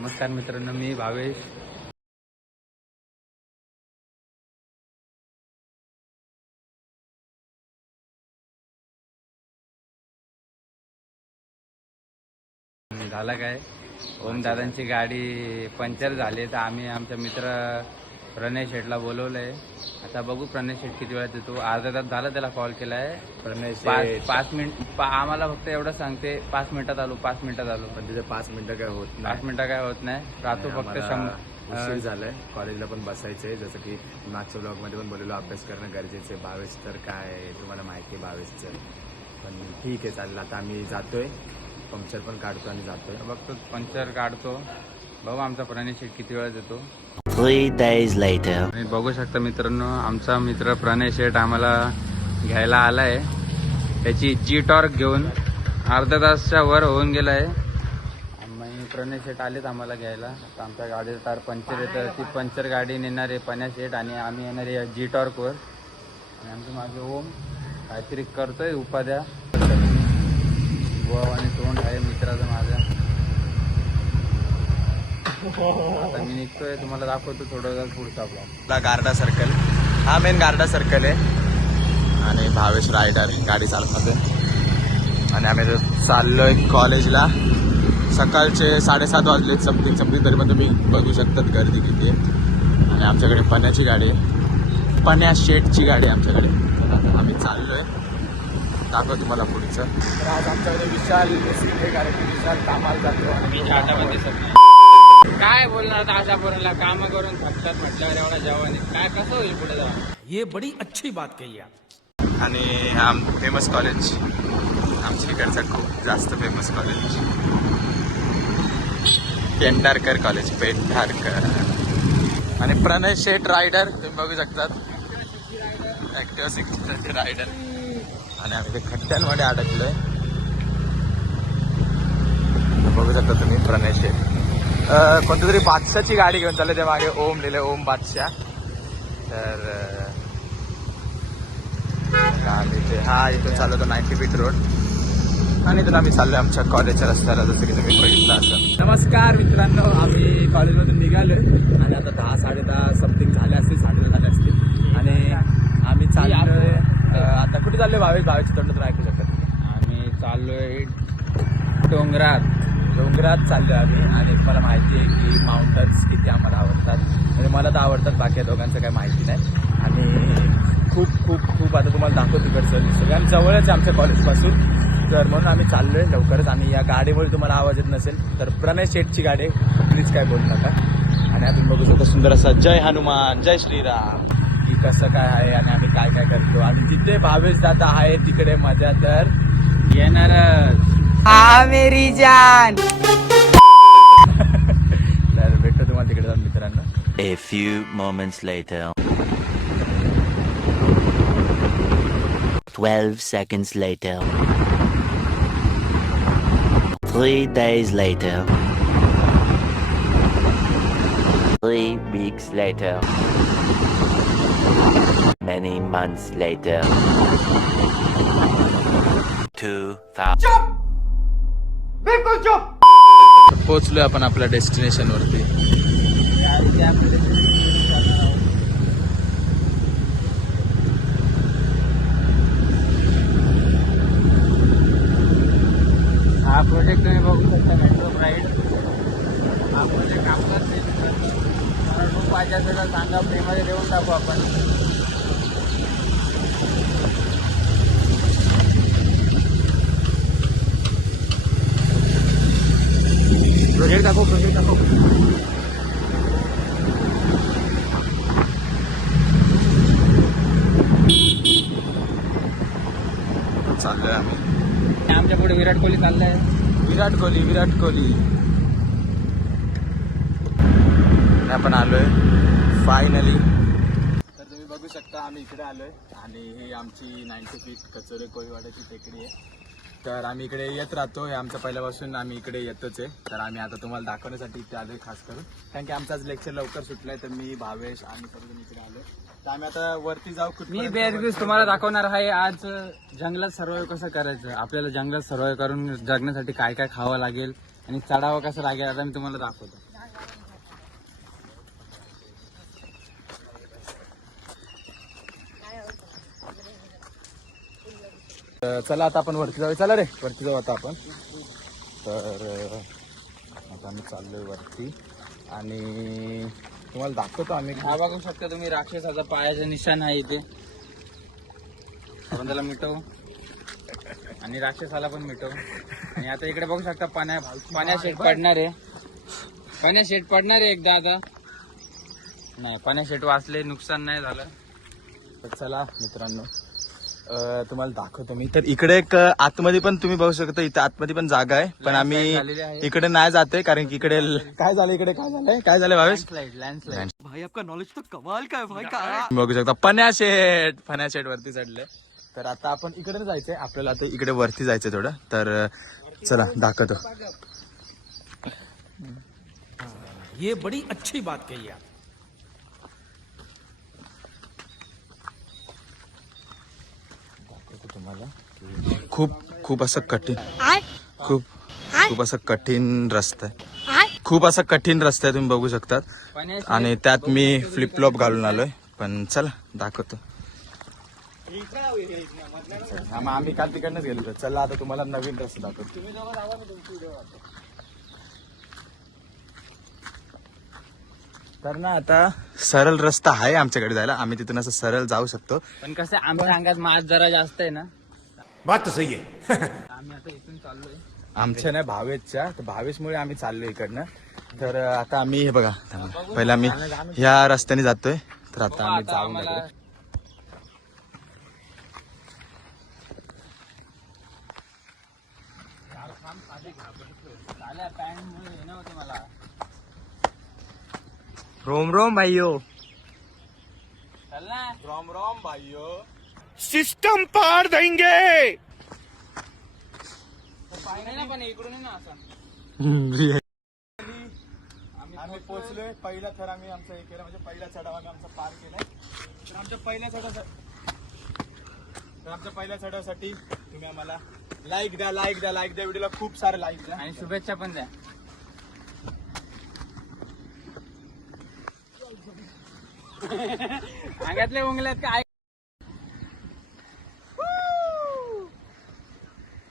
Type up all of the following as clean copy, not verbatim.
नमस्कार मित्रांनो, मी भावेश. झाला काय, ओम दादांची गाडी पंक्चर झाली तर आम्ही आमचा मित्र प्रणय शेठला बोलवलंय. आता बघू प्रणय शेठ किती वेळात येतो. अर्धा तास झाला त्याला कॉल केलाय. प्रणय पाच मिनिट आम्हाला फक्त एवढं सांगते 5 मिनिटात आलो, 5 मिनिटात आलो. पण तिथे 5 मिनिटं काय होत नाही. 5 मिनिटं काय होत नाही. राहतो फक्त उशीर झालाय. कॉलेजला पण बसायचंय. जसं की मागच्या ब्लॉगमध्ये पण बोललेलो, अभ्यास करणं गरजेचं आहे. भावेश तर काय तुम्हाला माहिती आहे भावेशचं. पण ठीक आहे, चालेल. आता आम्ही जातोय, पंक्चर पण काढतो आणि जातोय. बघतो पंक्चर काढतो. बघू आमचा प्रणय शेठ किती वेळात येतो. 3 days later. तुम्ही बघू शकता मित्रांनो, आमचा मित्र प्रणय शेठ आम्हाला घ्यायला आलाय. त्याची जी टॉर्क घेऊन अर्धा तासच्या वर होऊन गेलाय. आणि प्रणय शेठ आलेत आम्हाला घ्यायला. आता आमच्या गाडीचं टायर पंक्चर येतं. ती पंक्चर गाडी नेणार आहे पण्या शेठ आणि आम्ही येणार आहे जी टॉर्कवर. आणि आमच्या मागे ओम काहीतरी करतोय उपाध्या. गोवा आणि तोंड आहे मित्राचं माझ्या. आता मी निघतोय, तुम्हाला दाखवतो थोडं पुढचा आपला गार्डा सर्कल. हा मेन गार्डा सर्कल आहे आणि भावेश रायडर गाडी चालवतोय. आणि आम्ही चाललोय कॉलेजला. सकाळचे 7:30 वाजले समथिंग तरी पण तुम्ही बघू शकतात गर्दी किती आहे. आणि आमच्याकडे पण्याची गाडी आहे, पण्या शेठची गाडी आहे आमच्याकडे. आता आम्ही चाललोय, दाखव तुम्हाला पुढचं. तर आज आमच्याकडे विशाल आहे, कारण की विशाल कामाला जातो. मी झाटामध्ये काय बोलणार अशा पोराला, काम करून थकतात म्हटल्यावर एवढा जेवण काय कसं होईल पुढे जाऊन. ये बड़ी अच्छी बात कही आप. आणि फेमस कॉलेज आमच्या इकडचं खूप जास्त famous college, Pendharkar college, Pendharkar. आणि प्रणय शेठ रायडर तुम्ही बघू शकतात, ॲक्टिवा 60 रायडर. आणि आम्ही ते खड्ड्यांमध्ये अडकलोय, बघू शकता तुम्ही. प्रणय शेठ कोणत्या तरी बादशाची गाडी घेऊन चालले. ते मागे ओम लिहिले, ओम बादशाह. तर आम्ही ते इथून चालवतो 90 फीट रोड. आणि इथून आम्ही चाललोय आमच्या कॉलेजच्या रस्त्याला, जसं की तुम्ही बघितलं असं. नमस्कार मित्रांनो, आम्ही कॉलेजमधून निघालोय आणि आता 10-10:30 समथिंग झाले असतील, 10:30 झाले असतील. आणि आम्ही चाललोय आता कुठे चाललोय भावेशच्या तोंडातून ऐकू शकता तुम्ही. आम्ही चाललोय डोंगरात चाललोय आम्ही. आणि मला माहिती आहे की माउंटन्स किती आम्हाला आवडतात. म्हणजे मला तर आवडतात, बाकी दोघांचं काही माहिती नाही. आणि खूप खूप खूप आता तुम्हाला दाखवतो तिकडचं सगळ्यात जवळच आमच्या कॉलेजपासून. तर म्हणून आम्ही चाललोय लवकरच. आणि या गाडीमुळे तुम्हाला आवाज येत नसेल तर प्रणय शेठची गाडी, प्लीज काय बोलू नका. आणि आपण बघू शकतो सुंदर असा जय हनुमान जय श्रीराम की कसं काय आहे आणि आम्ही काय काय करतो. आणि जिथे भावेश दादा आहे तिकडे मजा तर येणारच. मेरी जान. तर भेटतो तुम्हाला तिकडे जाऊन मित्रांनो. A few moments later. 12 seconds later. 3 days later. 3 weeks later. Many months later. 2000. पोहोचलोय आपण आपल्या डेस्टिनेशन वरती. हा प्रोजेक्ट तुम्ही बघू शकता, मेट्रो राईड. हा प्रोजेक्ट आपलाच नाही मित्रांनो. खूप पाहिजे असेल तर सांगा, फ्रीमध्ये देऊन टाकू आपण. प्रोजेक्ट दाखव. चाललोय आम्ही. आमच्या पुढे विराट कोहली चाललाय. विराट कोहली. आपण आलोय फायनली. तर तुम्ही बघू शकता आम्ही इकडे आलोय. आणि ही आमची 90 फीट कचोरे कोळीवाड्याची टेकडी आहे. तर आम्ही इकडे येत राहतो. हे आमचं पहिल्यापासून आम्ही इकडे येतोच आहे. तर आम्ही आता तुम्हाला दाखवण्यासाठी इथे आलोय खास करून, कारण की आमचं आज लेक्चर लवकर सुटलंय. तर मी भावेश आणि सर्वजण इकडे आलोय. तर आम्ही आता वरती जाऊ. मी बेअरग्रिल्स तुम्हाला दाखवणार आहे आज जंगलात सर्वाइव्ह कसं करायचं. आपल्याला जंगलात सर्वाइव्ह करून जगण्यासाठी काय काय खावं लागेल आणि चढावं कसं लागेल आता मी तुम्हाला दाखवतो. चला आता आपण वरती जाऊ. चला रे वरती जाऊ आता आपण. तर आता आम्ही चाललोय वरती आणि तुम्हाला दाखवतो आम्ही. हा बघू शकता तुम्ही राक्षसाचा पायाचं निशाण आहे इथे. आपण त्याला मिटवू आणि राक्षसाला पण मिटवू. आणि आता इकडे बघू शकता पाण्या शेट पडणार आहे. पाण्या शेट पडणार आहे एकदा आता. नाही पाण्या शेट वाचले, नुकसान नाही झालं. तर चला मित्रांनो तुम्हाला दाखवतो मी. तर इकडे एक आतमध्ये पण तुम्ही बघू शकता, इथे आतमध्ये पण जागा आहे, पण आम्ही झालेली आहे. इकडे नाही जाते कारण की इकडे काय झालं, इकडे काय झालं भावेश? लँडस्लाइड. भाई आपका नॉलेज तो कमाल का है भाई का. तुम्ही बघू शकता पण्या शेट वरती चढले. तर आता आपण इकडे जायचंय, आपल्याला आता इकडे वरती जायचंय थोडं. तर चला दाखवतो. ये बड़ी अच्छी बात कही आप. तुम्हाला खूप असं कठीण खूप असं कठीण रस्ता आहे. खूप असं कठीण रस्ता आहे, तुम्ही बघू शकतात. आणि त्यात मी फ्लिप फ्लॉप घालून आलोय. पण चला दाखवतो. आम्ही काल तिकडनंच गेलो. चला आता तुम्हाला नवीन रस्ता दाखवतो. तर ना आता सरळ रस्ता आहे आमच्याकडे जायला. आम्ही तिथून असं सरळ जाऊ शकतो. पण कसं आमच्या अंगात मास जरा जास्त आहे ना. बात तो सही है. आम्ही आता इथून चाललोय. आमच्या नाही भावेशच्या, तर भावेशमुळे आम्ही चाललोय इकडनं. तर आता आम्ही हे बघा, पहिला आम्ही ह्या रस्त्याने जातोय. तर आता आम्ही जाऊन आम्हाला रोम रोम भाईयो. चल ना. रोम रोम भाईयो. सिस्टम पार देंगे. पण इकडून आहे ना असं. आम्ही पोहोचलोय. पहिला थर आम्ही आमचा हे केला, म्हणजे पहिला चढाव आम्ही आमचा पार केलाय. तर आमच्या पहिल्या चढावासाठी तुम्ही आम्हाला लाईक द्या व्हिडिओला खूप सारे लाईक द्या आणि शुभेच्छा पण द्या. अंगातले उंगल्यात काय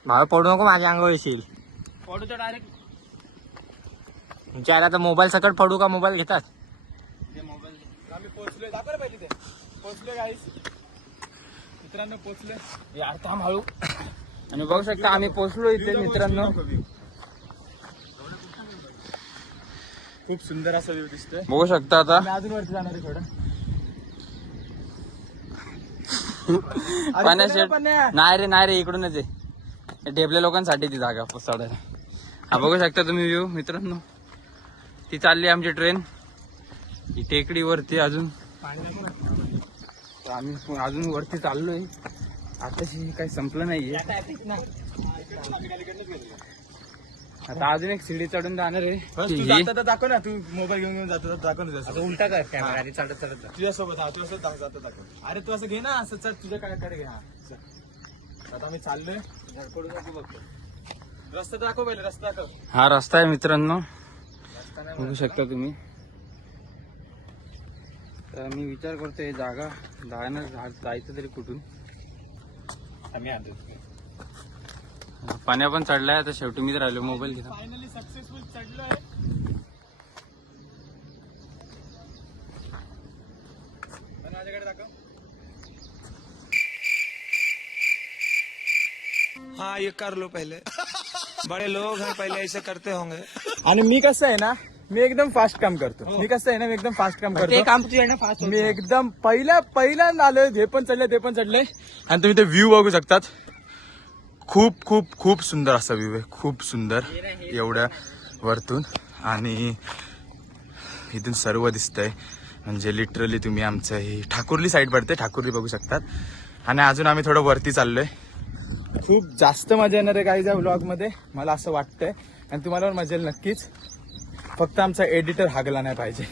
भाव पडू नको माझ्या अंगावर येशील. पडू तर डायरेक्ट तुमच्या आता मोबाईल सकट पडू का मोबाईल घेतात. ते मोबाईल. आम्ही पोहोचलोय. दाखव पाहिजे ते पोहोचलोय गाईस. मित्रांनो पोहोचलोय. यार थांब हळू. आणि बघू शकता आम्ही पोहोचलो इथे मित्रांनो. खूप सुंदर असा व्ह्यू दिसतोय. बघू शकता आता. आम्ही अजून वरती जाणार आहे थोडं. पाण्याशेट नाही रे इकडूनच आहे. ढेबल्या लोकांसाठी ती जागा चढायला. हा बघू शकता तुम्ही व्ह्यू मित्रांनो. ती चालली आमची ट्रेन ही टेकडीवरती अजून. तर आम्ही अजून वरती चाललोय. आताशी काही संपलं नाहीये. आता अजून एक सीडी चढून जाणार आहे. तू जाता तर दाखव ना. तू मोबाईल घेऊन जातो दाखव ना. आता उलटा कर कॅमेरा चढत चढत. तुझ्यासोबत तू असं जाता दाखव. अरे तू असं घे ना. असं चढ. तुझं काय करे घे. हा चल. आता आम्ही चाललोय. रस्ता दाखव पहिले. रस्ता दाखव. हा रस्ता आहे मित्रांनो. बघू शकता तुम्ही. तर मी विचार करतोय जागा जायचं तरी कुठून. आम्ही आणतो. पाण्या पण चढलाय. आता शेवटी मीच राहिलो मोबाईल घेऊन. फायनली सक्सेसफुल चढलोय. माझ्याकडे दाखव. हाँ ये कर लो पहले. बड़े लोग हैं पहले ऐसे करते होंगे. आणि मी कसं आहे ना, मी एकदम फास्ट काम करतो. मी एकदम फास्ट काम करतो. काम तुझ्या ना फास्ट. मी एकदम पहिल्यांदा आलोय. हे पण चढले. आणि तुम्ही ते व्ह्यू बघू शकतात. खूप सुंदर असा व्ह्यू आहे. खूप सुंदर एवढ्या वरतून. आणि इथून सर्व दिसतंय. म्हणजे लिटरली तुम्ही आमचं ही ठाकुर्ली साईड पडते. ठाकुर्ली बघू शकतात. आणि अजून आम्ही थोडं वरती चाललोय. खूप जास्त मजा येणार आहे काही व्लॉग मध्ये, मला असं वाटतंय. आणि तुम्हाला पण मजा येईल नक्कीच. फक्त आमचा एडिटर हागला नाही पाहिजे.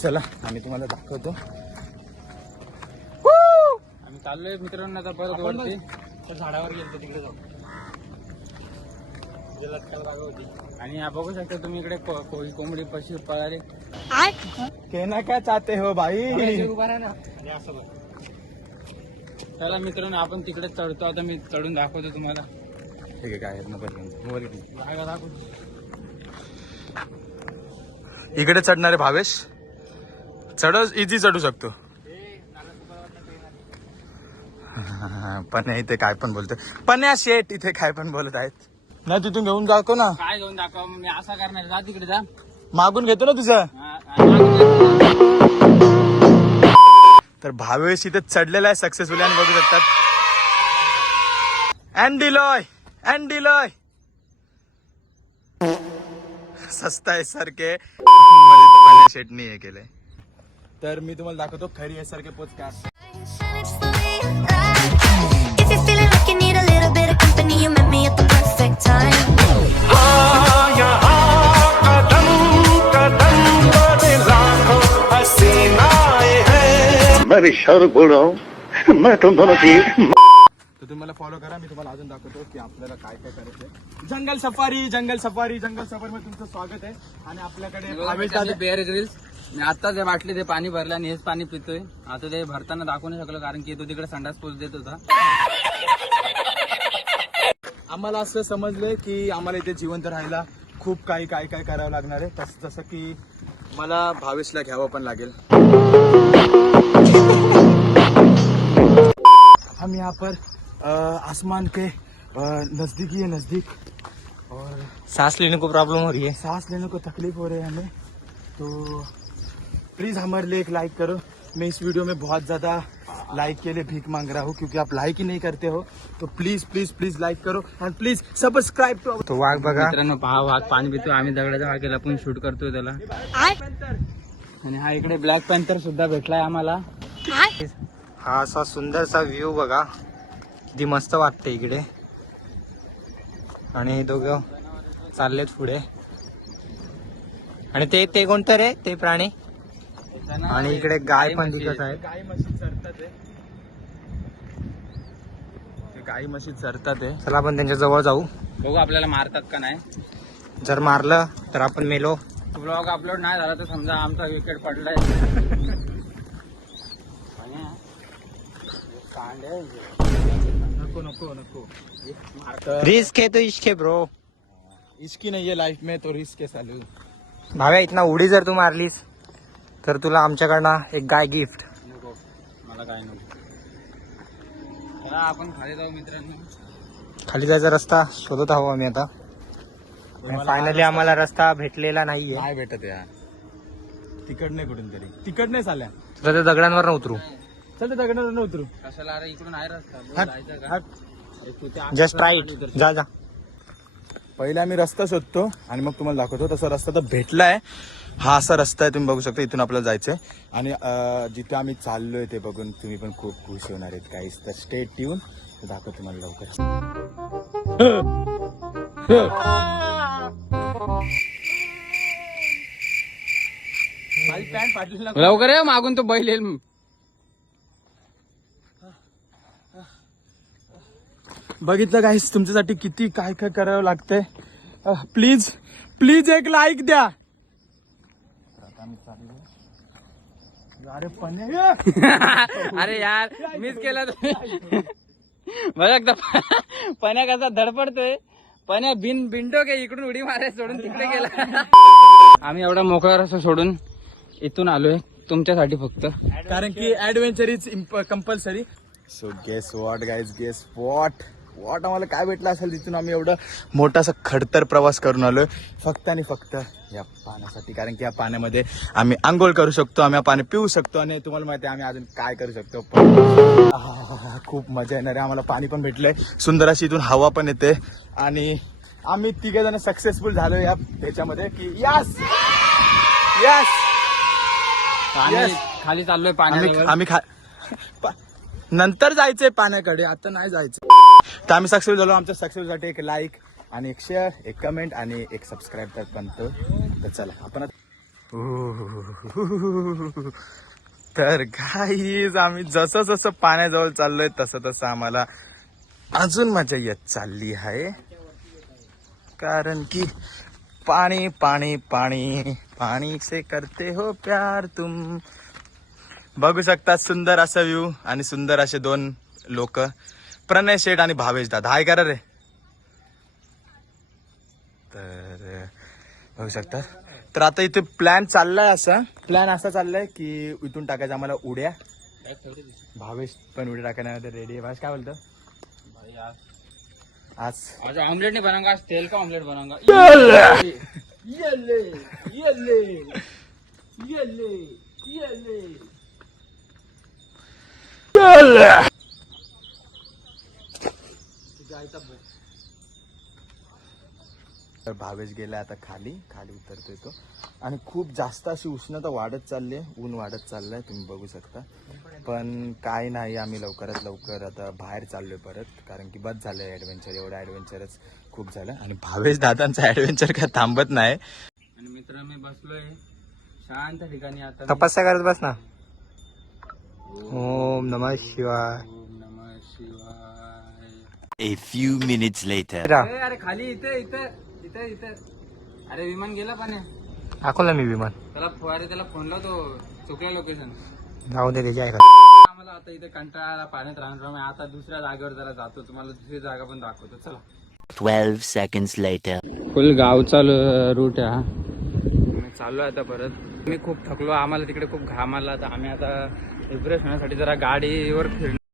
चला आम्ही तुम्हाला दाखवतो. आम्ही चाललोय मित्रांनो आता परत वरती. झाडावर गेलो तिकडे जाऊ. आणि हा बघू शकता तुम्ही इकडे कोंबडी पशी पळाली. कहना क्या चाहते हो भाई? उभा राहा ना. चला मित्रांनो आपण तिकडे चढतो आता. मी चढून दाखवतो तुम्हाला. ठीक आहे, काय मोबाईल जागा दाखवतो. इकडे चढणारे भावेश इझी चढू शकतो. पण इथे काय पण बोलतोय. पण्या शेट इथे काय पण बोलत आहेत. नाही तिथून घेऊन जातो ना. काय घेऊन दाखव. मी असा करणार. जा तिकडे जा. मागून घेतो ना तुझं. मागून तर भावेश इथे चढलेला आहे सक्सेसफुली आणि बघू शकतात. अँडिलॉय सस्ता आहे सारखे मध्ये पण्या शेटनी हे केलंय. तर मी तुम्हाला दाखवतो खरी आहे सारखे पोचकास्ट. If you're feeling like you need a little bit of company, you met me at the perfect time. मैं भी शर्म मैं तुम दोनों की तर तुम्ही मला फॉलो करा. मी तुम्हाला अजून दाखवतो की आपल्याला काय काय करायचंय. जंगल सफारी मध्ये तुमचं स्वागत आहे. आणि आपल्याकडे भावेश दादा बेअर ग्रिल्स. मी आत्ताच बाटली ते पाणी भरलं आणि हेच पाणी पितोय. आता ते भरताना दाखवू नाही शकलो कारण की तो तिकडे संडास पोच देत होता. आम्हाला असं समजलंय की आम्हाला इथे जिवंत राहायला खूप काही काय काय करावं लागणार आहे. जसं की मला भावेशला घ्यावं पण लागेल. हम यहाँ पर आसमान के नजदीक ही है, नजदीक. और सांस लेने को प्रॉब्लम हो रही है. सांस लेने को तकलीफ हो रही है हमें. तो प्लीज हमारे लिए एक लाइक करो. मैं इस वीडियो में बहुत ज्यादा लाइक के लिए भीख मांग रहा हूँ क्योंकि आप लाइक ही नहीं करते हो. तो प्लीज प्लीज प्लीज लाइक करो एंड प्लीज सबस्क्राइब टू. तो वाघ बघा मित्रांनो पहा वाघ पाणी पितोय. आम्ही दगडाच्या वाघेला पण शूट करतोय त्याला. आणि हा इकडे ब्लॅक पॅन्थर सुद्धा भेटलाय आम्हाला. हा असा सुंदरसा व्ह्यू बघा. किती मस्त वाटते इकडे. आणि दोघं चाललेत पुढे. आणि ते कोणतं रे ते प्राणी. आणि इकडे गाय पण दिसत आहे. गाई म्हशी चरतात आहे. ते गाई म्हशी चरतात आहे. चला आपण त्यांच्या जवळ जाऊ. बघू आपल्याला मारतात का नाही. जर मारलं तर आपण मेलो. ब्लॉग अपलोड नाही झाला तर समजा आमचा विकेट पडलाय. नको नको नको. रिस्क है तो इश्क है ब्रो. इसकी नहीं है लाइफ में तो रिस्क है चालू. भाव्या इथना उडी जर तू मारलीस तर तुला आमच्याकडनं एक गाय गिफ्ट. नको मला काय नको. चला आपण खाली जाऊ मित्रांनो. खाली जायचा रस्ता शोधत आहो आम्ही आता. फायनली आम्हाला रस्ता भेटलेला नाहीये. नाही भेटत यार. तिकड नाही कुठून तरी. तिकड नाही चालल्या. तर त्या दगडांवर उतरू. चल ते दगडावर न उतरू. कशाला अरे इकडून आहे रस्ता. हट, जायचं का? हट. अरे तू त्या जस्ट राईट. जा जा. पहिले आम्ही रस्ता शोधतो आणि मग तुम्हाला दाखवतो. तसा रस्ता तर भेटलाय. हा असा रस्ता आहे तुम्ही बघू शकता. इथून आपल्याला जायचंय. आणि जिथे आम्ही चाललोय ते बघून तुम्ही पण खूप खुश होणार आहेत काहीच. तर स्टे ट्यून. दाखवतो तुम्हाला लवकर. माझी पॅन्ट फाटली ना. लवकर ये मागून तो बैल येईल. बघितलं गाईस तुमच्यासाठी किती काय काय करावं लागतंय. प्लीज प्लीज एक लाईक द्या. अरे पण्या अरे यार मिस केला बघा एकदा पण्या कसा धडपडतोय. पण्या बिंडो के इकडून उडी माराय सोडून तिकडे गेला. आम्ही एवढा मोकळा रस्ता सोडून इथून आलोय तुमच्यासाठी फक्त. कारण की adventure is compulsory. So guess what guys, guess what आम्हाला काय भेटलं असेल तिथून आम्ही एवढं मोठासा खडतर प्रवास करून आलोय फक्त आणि फक्त या पाण्यासाठी. कारण की या पाण्यामध्ये आम्ही आंघोळ करू शकतो, आम्ही पाणी पिऊ शकतो आणि तुम्हाला माहिती आहे आम्ही अजून काय करू शकतो. खूप मजा येणार आहे. आम्हाला पाणी पण भेटलंय, सुंदर अशी इथून हवा पण येते आणि आम्ही तिघे जण सक्सेसफुल झालो या त्याच्यामध्ये की यस यस खाली चाललोय पाण्यावर. आम्ही नंतर जायचंय पाण्याकडे, आता नाही जायचं. तर आम्ही सक्सेसफुल झालो. आमच्या सक्सेससाठी एक लाईक आणि एक शेअर, एक कमेंट आणि एक सबस्क्राईब तर बनतो. तर चला आपण तर गाईज आम्ही जसं जसं पाण्याजवळ चाललोय तसं तसं आम्हाला अजून मजा येत चालली आहे. कारण की पाणी पाणी पाणी पाणी से करते हो प्यार तुम. बघू शकता सुंदर असा व्ह्यू आणि सुंदर असे दोन लोक, प्रणय शेठ आणि भावेश दादा. हाय करा रे. तर बघू शकता. तर आता इथे प्लॅन असा चाललाय की इथून टाकायचं आम्हाला उड्या. भावेश पण उड्या टाकायला रेडी आहे. भावेश काय बोलतो आज ऑमलेट नहीं बनाऊंगा, आज तेल का ऑमलेट बनाऊंगा. तर भावेश गेला आता खाली उतरतोय तो. आणि खूप जास्त अशी उष्णता वाढत चालली आहे, ऊन वाढत चाललंय, तुम्ही बघू शकता. पण काय नाही, आम्ही लवकरात लवकर आता बाहेर चाललोय परत, कारण की बस झालंय ऍडव्हेंचर. एवढं ऍडव्हेंचरच खूप झालं. आणि भावेश दादांचा ऍडव्हेंचर काय थांबत नाही. आणि मित्र मी बसलोय शांत ठिकाणी आता. तपस्या करत बस ना. ओम नमः शिवाय. ओम नमः शिवाय. A few minutes later. अरे खाली इथे इथे इथे इथे. अरे विमान गेला पाण्या. दाखवला मी विमान. त्याला फोन लावतो, चुकलं लोकेशन. जाऊ दे त्याची ऐका. आम्हाला आता इथे कंटाळा पाण्यात राहणार. मी आता दुसऱ्या जागेवर जरा जातो, तुम्हाला दुसरी जागा पण दाखवतो. चला. 12 seconds later. फुल गावचा रूट आहे हा. मी चाललो आता परत. मी खूप थकलो, आम्हाला तिकडे खूप घाम आला. तर आम्ही आता रिफ्रेश होण्यासाठी जरा गाडीवर फिरलो.